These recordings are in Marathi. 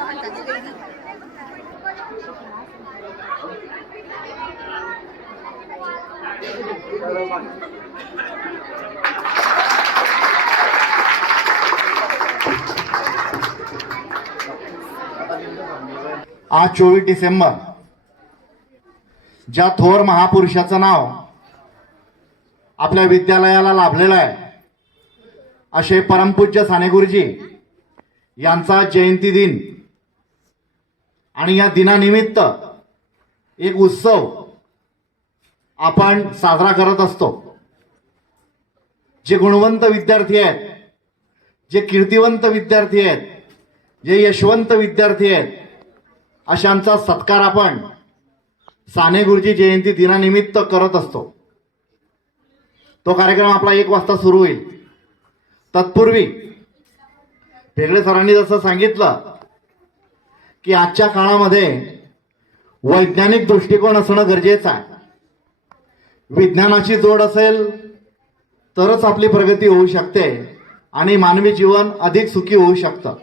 आज चोवीस डिसेंबर ज्या थोर महापुरुषाचं नाव आपल्या विद्यालयाला लाभलेलं आहे असे परमपूज्य साने गुरुजी यांचा जयंती दिन आणि या दिनानिमित्त एक उत्सव आपण साजरा करत असतो. जे गुणवंत विद्यार्थी आहेत जे कीर्तिवंत विद्यार्थी आहेत जे यशवंत विद्यार्थी आहेत अशांचा सत्कार आपण साने गुरुजी जयंती दिनानिमित्त करत असतो. तो कार्यक्रम आपला एक वाजता सुरू होईल. तत्पूर्वी भेगडे सरांनी जसं सांगितलं की आजच्या काळामध्ये वैज्ञानिक दृष्टिकोन असणं गरजेचं आहे. विज्ञानाची जोड असेल तरच आपली प्रगती होऊ शकते आणि मानवी जीवन अधिक सुखी होऊ शकतं.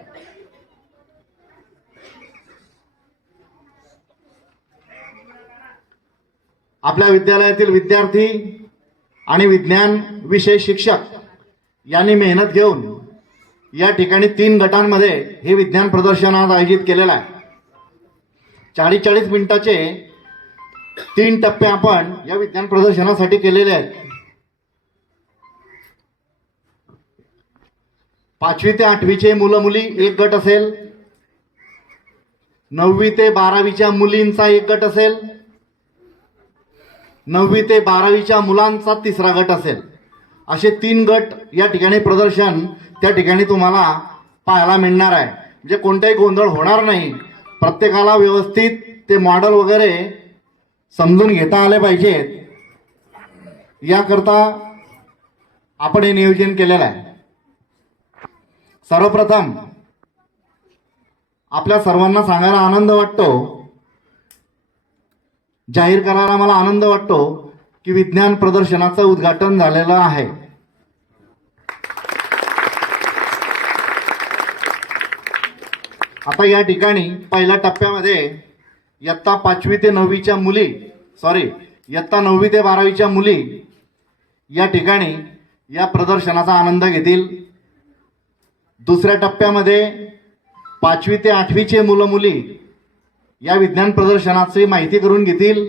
आपल्या विद्यालयातील विद्यार्थी आणि विज्ञान विषय शिक्षक यांनी मेहनत घेऊन या ठिकाणी तीन गटांमध्ये हे विज्ञान प्रदर्शन आज आयोजित केलेलं आहे. चाळीस चाळीस मिनिटाचे तीन टप्पे आपण या विज्ञान प्रदर्शनासाठी केलेले आहेत. पाचवी ते आठवीचे मुलं मुली एक गट असेल. नववी ते बारावीच्या मुलींचा एक गट असेल. नववी ते बारावीच्या मुलांचा तिसरा गट असेल. असे तीन गट या ठिकाणी प्रदर्शन त्या ठिकाणी तुम्हाला पाहायला मिळणार आहे. म्हणजे कोणताही गोंधळ होणार नाही. प्रत्येकाला व्यवस्थित ते मॉडेल वगैरे समजून घेता आले पाहिजेत. याकरता आपण हे नियोजन केलेलं आहे. सर्वप्रथम आपल्या सर्वांना सांगायला आनंद वाटतो. जाहीर करायला मला आनंद वाटतो की विज्ञान प्रदर्शनाचं उद्घाटन झालेलं आहे. आता या ठिकाणी पहिल्या टप्प्यामध्ये इयत्ता पाचवी ते नववीच्या मुली सॉरी इयत्ता नववी ते बारावीच्या मुली या ठिकाणी या प्रदर्शनाचा आनंद घेतील. दुसऱ्या टप्प्यामध्ये पाचवी ते आठवीचे मुलं मुली या विज्ञान प्रदर्शनाची माहिती करून घेतील.